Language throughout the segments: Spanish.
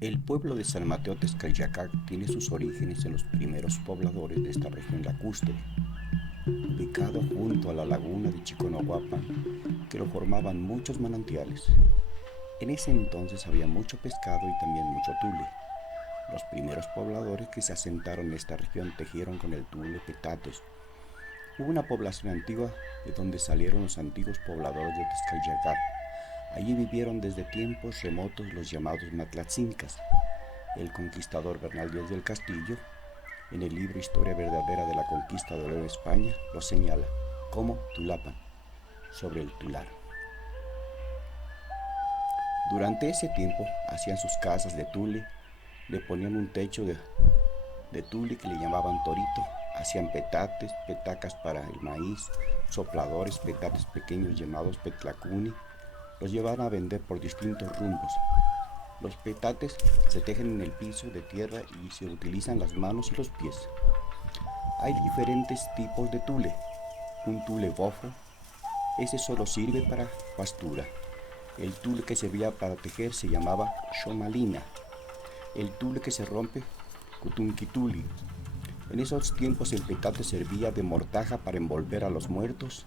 El pueblo de San Mateo Texcayacac tiene sus orígenes en los primeros pobladores de esta región lacustre, ubicado junto a la laguna de Chiconahuapan, que lo formaban muchos manantiales. En ese entonces había mucho pescado y también mucho tule. Los primeros pobladores que se asentaron en esta región tejieron con el tule petates. Hubo una población antigua de donde salieron los antiguos pobladores de Texcayacac. Allí vivieron desde tiempos remotos los llamados Matlatzincas. El conquistador Bernal Díaz del Castillo, en el libro Historia verdadera de la conquista de Nueva España, lo señala como Tulapan, sobre el tular. Durante ese tiempo hacían sus casas de tule, le ponían un techo de tule que le llamaban torito, hacían petates, petacas para el maíz, sopladores, petates pequeños llamados petlacuni, los llevaban a vender por distintos rumbos. Los petates se tejen en el piso de tierra y se utilizan las manos y los pies. Hay diferentes tipos de tule. Un tule bofo, ese solo sirve para pastura. El tule que servía para tejer se llamaba shomalina. El tule que se rompe, kutunquituli. En esos tiempos el petate servía de mortaja para envolver a los muertos.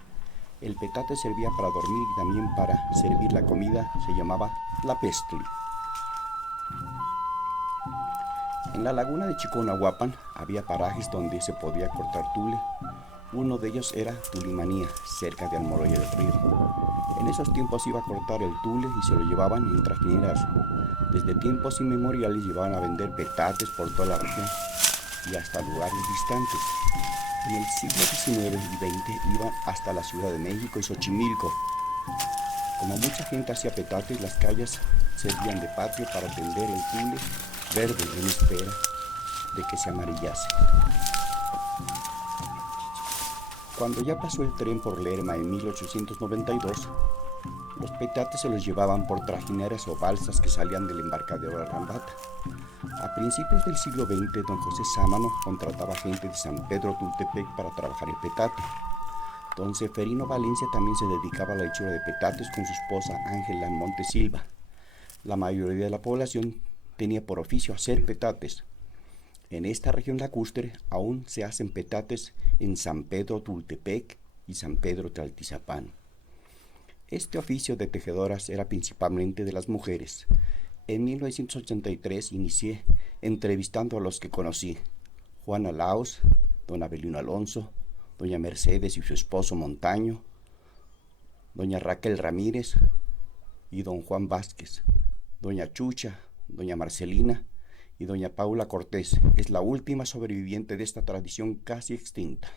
El petate servía para dormir y también para servir la comida, se llamaba tlapestli. En la laguna de Chiconahuapan había parajes donde se podía cortar tule. Uno de ellos era Tulimanía, cerca de Almoloya del Río. En esos tiempos iba a cortar el tule y se lo llevaban en trajineras. Desde tiempos inmemoriales llevaban a vender petates por toda la región y hasta lugares distantes. En el siglo XIX y XX iban hasta la Ciudad de México y Xochimilco. Como mucha gente hacía petates, las calles servían de patio para tender el tule verde en espera de que se amarillase. Cuando ya pasó el tren por Lerma en 1892, los petates se los llevaban por trajineras o balsas que salían del embarcadero de Rambata. A principios del siglo XX, don José Sámano contrataba gente de San Pedro Tultepec para trabajar el petate. Don Seferino Valencia también se dedicaba a la hechura de petates con su esposa Ángela Montesilva. La mayoría de la población tenía por oficio hacer petates. En esta región lacustre aún se hacen petates en San Pedro Tultepec y San Pedro Tlaltizapán. Este oficio de tejedoras era principalmente de las mujeres. En 1983 inicié entrevistando a los que conocí: Juana Laos, don Abelino Alonso, doña Mercedes y su esposo Montaño, doña Raquel Ramírez y don Juan Vázquez, doña Chucha, doña Marcelina y doña Paula Cortés. Es la última sobreviviente de esta tradición casi extinta.